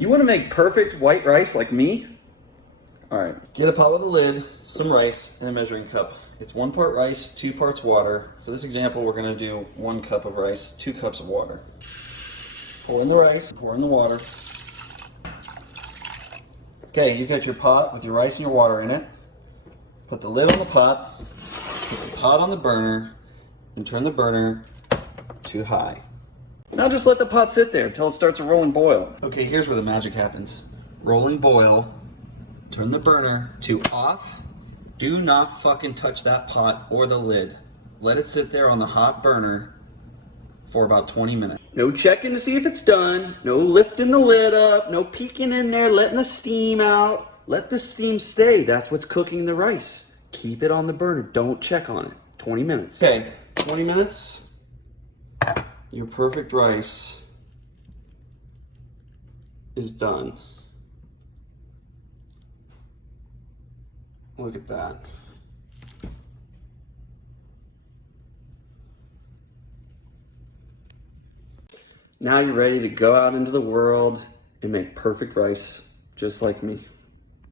You want to make perfect white rice like me? All right, get a pot with a lid, some rice, and a measuring cup. It's 1 part rice, 2 parts water. For this example, we're gonna do 1 cup of rice, 2 cups of water. Pour in the rice, pour in the water. Okay, you've got your pot with your rice and your water in it. Put the lid on the pot, put the pot on the burner, and turn the burner to high. Now just let the pot sit there until it starts a rolling boil. Okay, here's where the magic happens. Rolling boil, turn the burner to off. Do not fucking touch that pot or the lid. Let it sit there on the hot burner for about 20 minutes. No checking to see if it's done, no lifting the lid up, no peeking in there, letting the steam out. Let the steam stay, that's what's cooking the rice. Keep it on the burner, don't check on it. 20 minutes. Okay, 20 minutes. Your perfect rice is done. Look at that. Now you're ready to go out into the world and make perfect rice just like me.